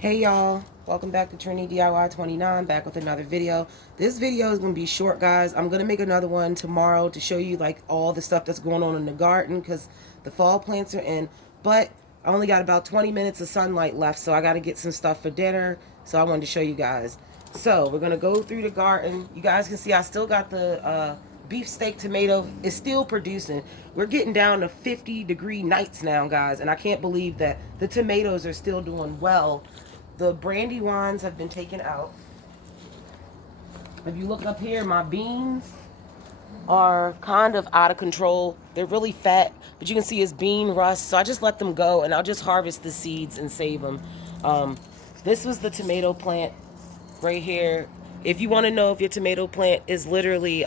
Hey y'all, welcome back to Trini DIY 29, back with another video. This video is going to be short, guys. I'm going to make another one tomorrow to show you like all the stuff that's going on in the garden because the fall plants are in. But I only got about 20 minutes of sunlight left, so I got to get some stuff for dinner. So I wanted to show you guys. So we're going to go through the garden. You guys can see I still got the beefsteak tomato is still producing. We're getting down to 50-degree nights now, guys, and I can't believe that the tomatoes are still doing well. The brandywines have been taken out. If you look up here, my beans are kind of out of control. They're really fat, but you can see it's bean rust. So I just let them go, and I'll just harvest the seeds and save them. This was the tomato plant right here. If you want to know if your tomato plant is literally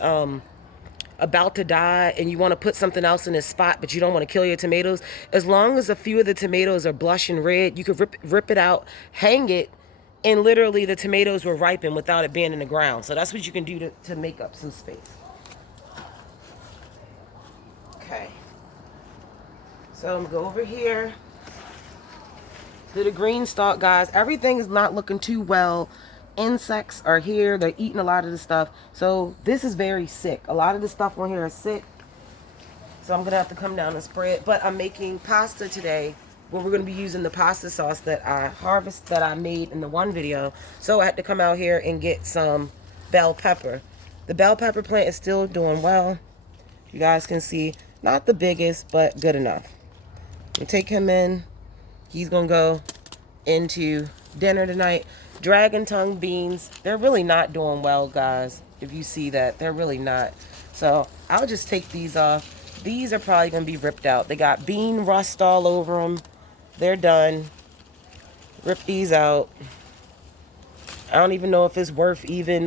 about to die and you want to put something else in this spot, but you don't want to kill your tomatoes, as long as a few of the tomatoes are blushing red, you could rip it out, hang it, and literally the tomatoes will ripen without it being in the ground. So that's what you can do to make up some space. Okay. So I'm going to go over here to the green stalk, guys. Everything is not looking too well. Insects are here. They're eating a lot of the stuff. So this is very sick. A lot of the stuff on here is sick. So I'm going to have to come down and spray it. But I'm making pasta today where we're going to be using the pasta sauce that I made in the one video. So I had to come out here and get some bell pepper. The bell pepper plant is still doing well. You guys can see, not the biggest, but good enough. We take him in. He's going to go into dinner tonight. Dragon tongue beans, they're really not doing well, guys. If you see that, they're really not. So I'll just take these off. These are probably going to be ripped out. They got bean rust all over them. They're done. Rip these out. I don't even know if it's worth even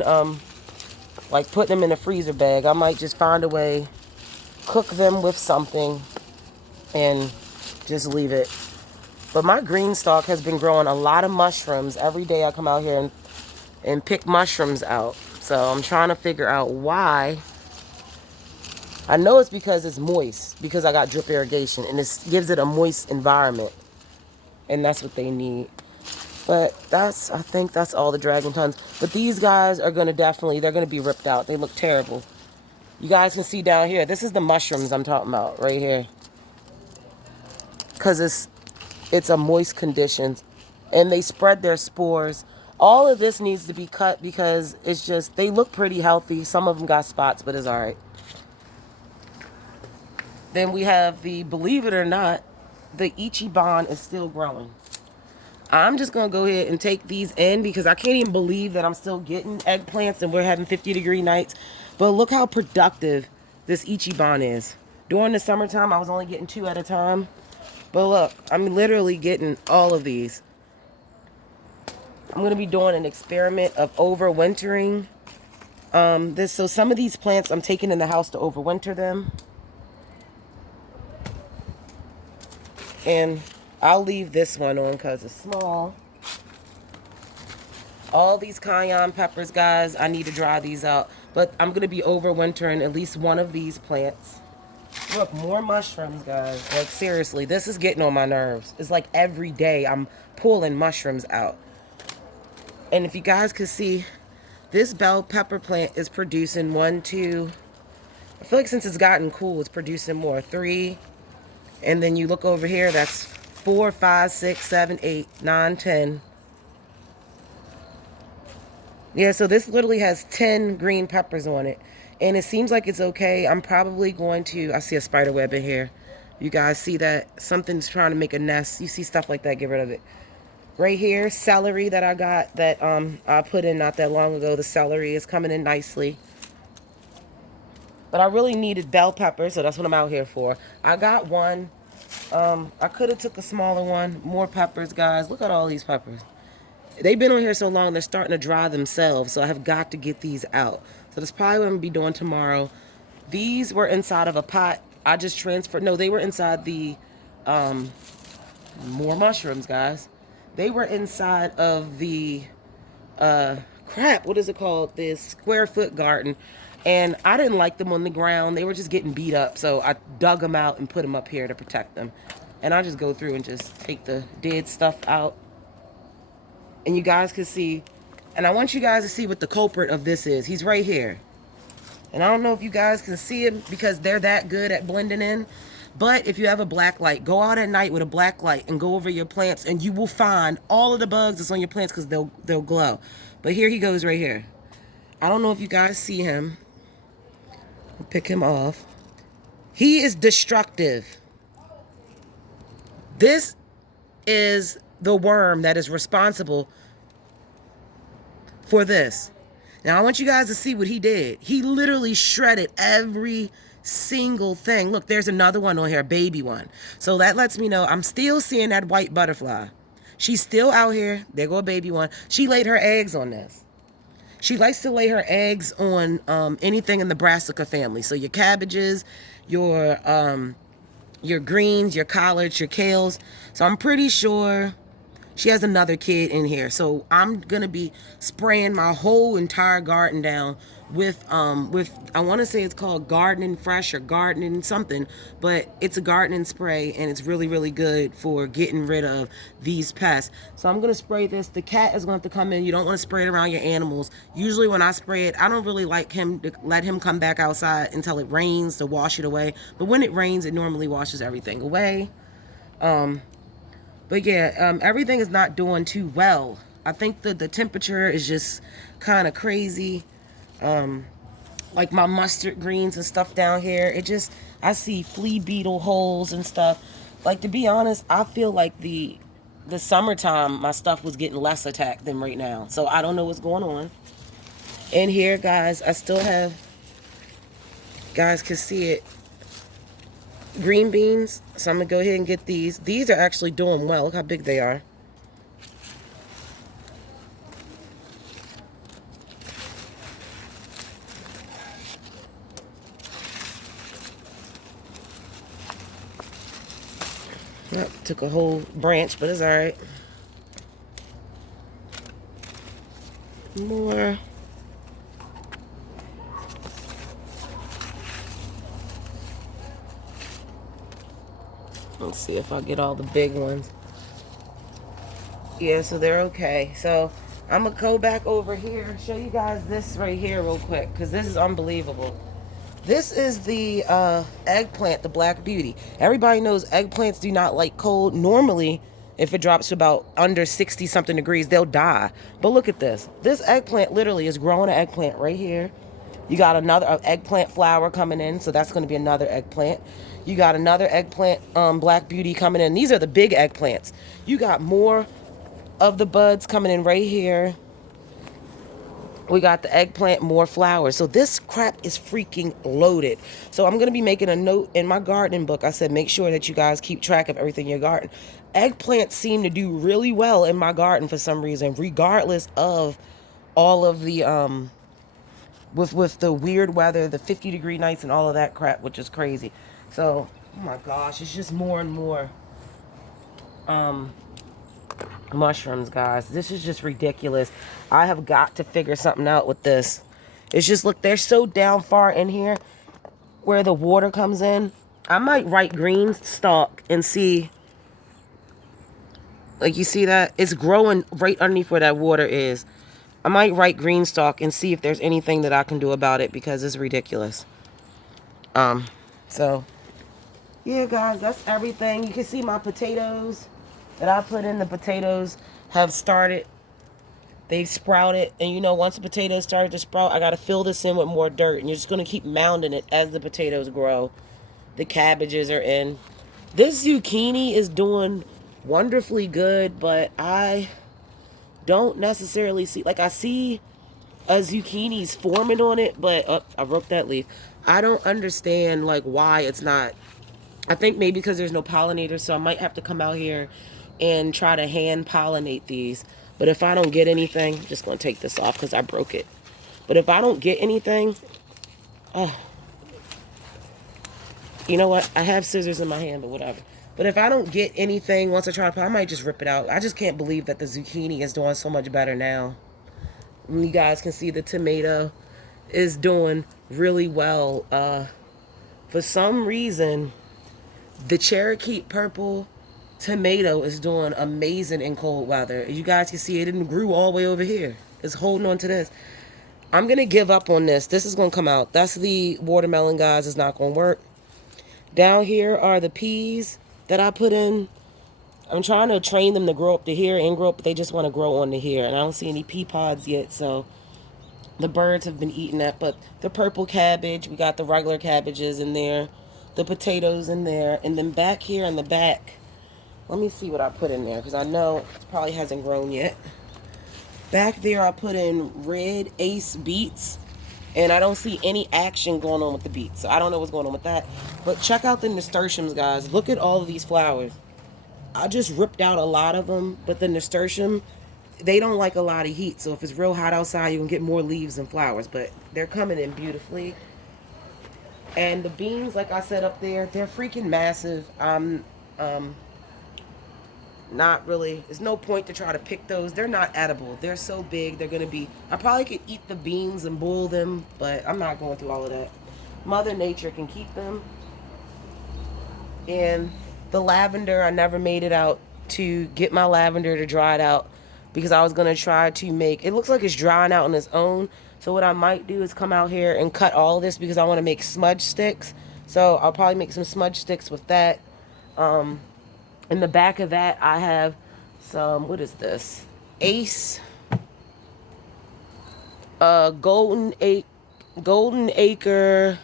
like putting them in a freezer bag. I might just find a way, cook them with something, and just leave it. But my green stalk has been growing a lot of mushrooms. Every day I come out here and pick mushrooms out. So I'm trying to figure out why. I know it's because it's moist, because I got drip irrigation, and it gives it a moist environment. And that's what they need. But I think that's all the dragon tons. But these guys are going to they're going to be ripped out. They look terrible. You guys can see down here, this is the mushrooms I'm talking about right here. Because it's a moist condition, and they spread their spores. All of this needs to be cut because it's just, they look pretty healthy. Some of them got spots, but it's all right. Then we have believe it or not, the Ichiban is still growing. I'm just going to go ahead and take these in because I can't even believe that I'm still getting eggplants and we're having 50-degree nights. But look how productive this Ichiban is. During the summertime, I was only getting 2 at a time. But look, I'm literally getting all of these. I'm going to be doing an experiment of overwintering So some of these plants I'm taking in the house to overwinter them. And I'll leave this one on because it's small. All these cayenne peppers, guys, I need to dry these out. But I'm going to be overwintering at least one of these plants. Look, more mushrooms, guys. Like, seriously, this is getting on my nerves. It's like every day I'm pulling mushrooms out. And if you guys could see, this bell pepper plant is producing 1, 2. I feel like since it's gotten cool, it's producing more. 3. And then you look over here, that's 4, 5, 6, 7, 8, 9, 10. Yeah, so this literally has 10 green peppers on it. And it seems like it's okay. I'm probably going to... I see a spider web in here. You guys see that? Something's trying to make a nest. You see stuff like that, get rid of it. Right here, celery that I got that I put in not that long ago. The celery is coming in nicely. But I really needed bell pepper, so that's what I'm out here for. I got one. I could have took a smaller one. More peppers, guys. Look at all these peppers. They've been on here so long, they're starting to dry themselves. So I have got to get these out. So that's probably what I'm going to be doing tomorrow. These were inside of a pot. I just transferred. No, they were inside the... more mushrooms, guys. They were inside of the... what is it called? This square foot garden. And I didn't like them on the ground. They were just getting beat up. So I dug them out and put them up here to protect them. And I just go through and just take the dead stuff out. And you guys can see, and I want you guys to see what the culprit of this is. He's right here. And I don't know if you guys can see him because they're that good at blending in. But if you have a black light, go out at night with a black light and go over your plants, and you will find all of the bugs that's on your plants because they'll glow. But here he goes right here. I don't know if you guys see him. I'll pick him off. He is destructive. This is the worm that is responsible for this. Now I want you guys to see what he did. He literally shredded every single thing. Look, there's another one on here, a baby one. So that lets me know I'm still seeing that white butterfly. She's still out here. There go a baby one. She laid her eggs on this. She likes to lay her eggs on anything in the brassica family. So your cabbages, your greens, your collards, your kales. So I'm pretty sure she has another kid in here. So I'm going to be spraying my whole entire garden down with I want to say it's called Gardening Fresh or Gardening something, but it's a gardening spray, and it's really, really good for getting rid of these pests. So I'm going to spray this. The cat is going to have to come in. You don't want to spray it around your animals. Usually when I spray it, I don't really like him to let him come back outside until it rains to wash it away. But when it rains, it normally washes everything away. But yeah, everything is not doing too well. I think the temperature is just kind of crazy. Like my mustard greens and stuff down here, I see flea beetle holes and stuff. Like, to be honest, I feel like the summertime, my stuff was getting less attacked than right now. So I don't know what's going on. And here, guys, I still have, guys can see it, green beans. So I'm gonna go ahead and get these. These are actually doing well. Look how big they are. Yep, took a whole branch, but it's all right. More. Let's see if I get all the big ones. Yeah, so they're okay. So I'm going to go back over here and show you guys this right here real quick, because this is unbelievable. This is the eggplant, the Black Beauty. Everybody knows eggplants do not like cold. Normally, if it drops to about under 60-something degrees, they'll die. But look at this. This eggplant literally is growing an eggplant right here. You got another eggplant flower coming in, so that's going to be another eggplant. You got another eggplant, Black Beauty coming in. These are the big eggplants. You got more of the buds coming in right here. We got the eggplant, more flowers. So this crap is freaking loaded. So I'm going to be making a note in my gardening book. I said, make sure that you guys keep track of everything in your garden. Eggplants seem to do really well in my garden for some reason, regardless of all of the, with the weird weather, the 50-degree nights and all of that crap, which is crazy. So, oh my gosh, it's just more and more mushrooms, guys. This is just ridiculous. I have got to figure something out with this. It's just, look, they're so down far in here where the water comes in. I might write green stalk and see, like, you see that? It's growing right underneath where that water is. I might write green stalk and see if there's anything that I can do about it, because it's ridiculous. So, yeah, guys, that's everything. You can see my potatoes that I put in. The potatoes have started. They've sprouted. And, you know, once the potatoes start to sprout, I got to fill this in with more dirt. And you're just going to keep mounding it as the potatoes grow. The cabbages are in. This zucchini is doing wonderfully good, but I don't necessarily see, like, I see a zucchini's forming on it, but I broke that leaf. I don't understand, like, why it's not. I think maybe because there's no pollinators, so I might have to come out here and try to hand pollinate these. But if I don't get anything, I'm just going to take this off because I broke it. But if I don't get anything, you know what? I have scissors in my hand, but whatever. But if I don't get anything once I try to, I might just rip it out. I just can't believe that the zucchini is doing so much better now. And you guys can see the tomato is doing really well. For some reason, the Cherokee purple tomato is doing amazing in cold weather. You guys can see it didn't grew all the way over here. It's holding on to this. I'm going to give up on this. This is going to come out. That's the watermelon, guys. It's not going to work. Down here are the peas that I put in. I'm trying to train them to grow up to here and grow up, but they just want to grow on to here. And I don't see any pea pods yet, so the birds have been eating that. But the purple cabbage, we got the regular cabbages in there, the potatoes in there, and then back here in the back, let me see what I put in there, because I know it probably hasn't grown yet. Back there, I put in red ace beets, and I don't see any action going on with the beets, so I don't know what's going on with that. But check out the nasturtiums, guys. Look at all of these flowers. I just ripped out a lot of them, but the nasturtium, they don't like a lot of heat, so if it's real hot outside, you can get more leaves and flowers, but they're coming in beautifully. And the beans, like I said up there, they're freaking massive. Not really, there's no point to try to pick those. They're not edible. They're so big, they're gonna be, I probably could eat the beans and boil them, but I'm not going through all of that. Mother Nature can keep them. And the lavender, I never made it out to get my lavender to dry it out, because I was gonna try to make, it looks like it's drying out on its own. So what I might do is come out here and cut all of this, because I want to make smudge sticks. So I'll probably make some smudge sticks with that. In the back of that, I have some, what is this? Ace, golden acre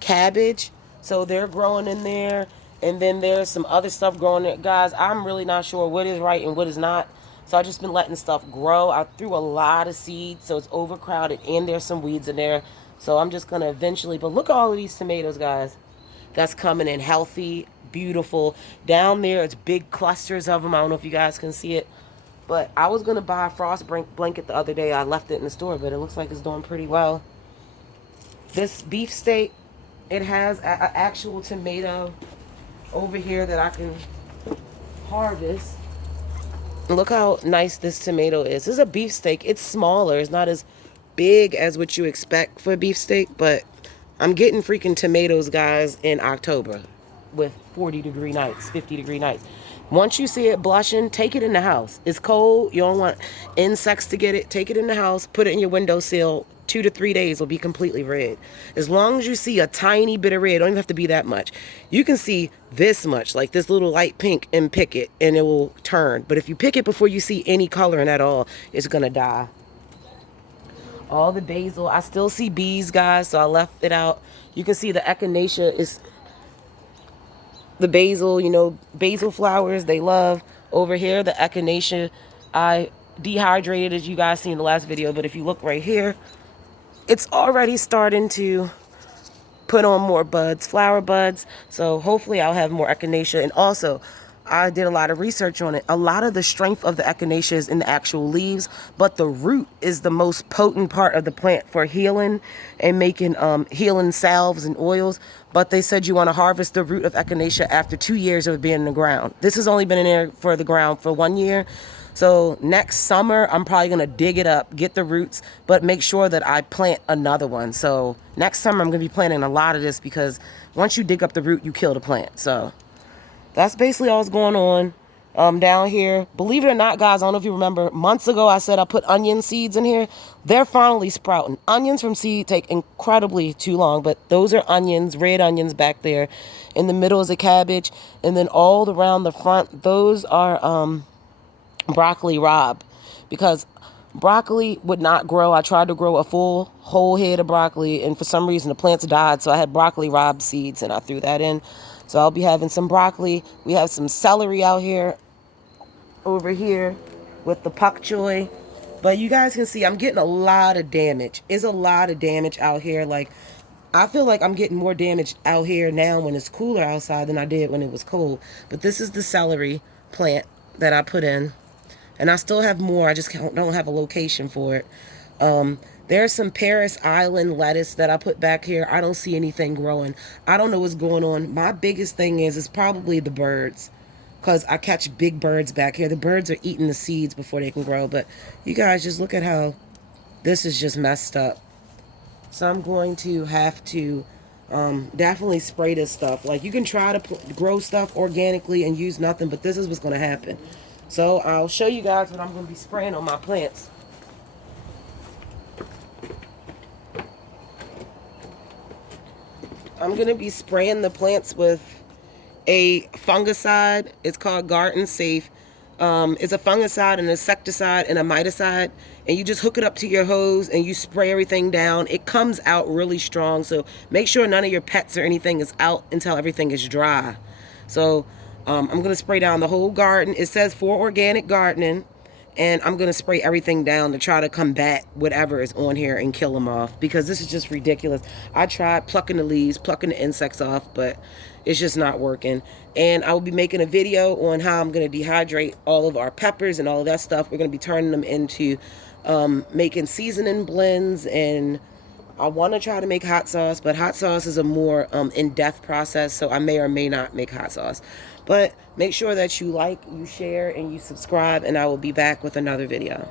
cabbage. So they're growing in there. And then there's some other stuff growing there. Guys, I'm really not sure what is right and what is not. So I've just been letting stuff grow. I threw a lot of seeds, so it's overcrowded, and there's some weeds in there. So I'm just going to eventually, but look at all of these tomatoes, guys. That's coming in healthy, beautiful. Down there, it's big clusters of them. I don't know if you guys can see it. But I was going to buy a frost blanket the other day. I left it in the store, but it looks like it's doing pretty well. This beefsteak, it has an actual tomato over here that I can harvest. Look how nice this tomato is. This is a beefsteak. It's smaller. It's not as big as what you expect for a beefsteak, but I'm getting freaking tomatoes, guys, in October with 40-degree nights, 50-degree nights. Once you see it blushing, take it in the house. It's cold. You don't want insects to get it. Take it in the house. Put it in your windowsill. 2 to 3 days will be completely red. As long as you see a tiny bit of red, don't even have to be that much. You can see this much, like this little light pink, and pick it, and it will turn. But if you pick it before you see any color in at all, it's going to die. All the basil, I still see bees, guys, so I left it out. You can see the echinacea is the basil, you know, basil flowers they love. Over here, the echinacea, I dehydrated, as you guys seen in the last video, but if you look right here, it's already starting to put on more buds, flower buds. So hopefully I'll have more echinacea. And also, I did a lot of research on it. A lot of the strength of the echinacea is in the actual leaves, but the root is the most potent part of the plant for healing and making healing salves and oils. But they said you want to harvest the root of echinacea after 2 years of it being in the ground. This has only been in there for the ground for 1 year. So next summer, I'm probably going to dig it up, get the roots, but make sure that I plant another one. So next summer, I'm going to be planting a lot of this, because once you dig up the root, you kill the plant. So that's basically all that's going on down here. Believe it or not, guys, I don't know if you remember, months ago I said I put onion seeds in here. They're finally sprouting. Onions from seed take incredibly too long, but those are onions, red onions back there. In the middle is a cabbage, and then all around the front, those are broccoli rabe, because broccoli would not grow. I tried to grow a full whole head of broccoli, and for some reason the plants died, so I had broccoli rabe seeds and I threw that in. So I'll be having some broccoli. We have some celery out here, over here with the pak choi. But you guys can see I'm getting a lot of damage. It's a lot of damage out here. Like, I feel like I'm getting more damage out here now when it's cooler outside than I did when it was cold. But this is the celery plant that I put in. And I still have more. I just don't have a location for it. There's some Paris Island lettuce that I put back here. I don't see anything growing. I don't know what's going on. My biggest thing is probably the birds, because I catch big birds back here. The birds are eating the seeds before they can grow. But you guys, just look at how this is just messed up. So I'm going to have to Definitely spray this stuff. Like, you can try to grow stuff organically and use nothing, but this is what's going to happen. So I'll show you guys what I'm going to be spraying on my plants. I'm going to be spraying the plants with a fungicide. It's called Garden Safe. It's a fungicide, an insecticide, and a miticide. And you just hook it up to your hose and you spray everything down. It comes out really strong. So make sure none of your pets or anything is out until everything is dry. So I'm going to spray down the whole garden. It says for organic gardening. And I'm going to spray everything down to try to combat whatever is on here and kill them off. Because this is just ridiculous. I tried plucking the leaves, plucking the insects off, but it's just not working. And I will be making a video on how I'm going to dehydrate all of our peppers and all of that stuff. We're going to be turning them into making seasoning blends. And I want to try to make hot sauce. But hot sauce is a more in-depth process. So I may or may not make hot sauce. But make sure that you like, you share, and you subscribe, and I will be back with another video.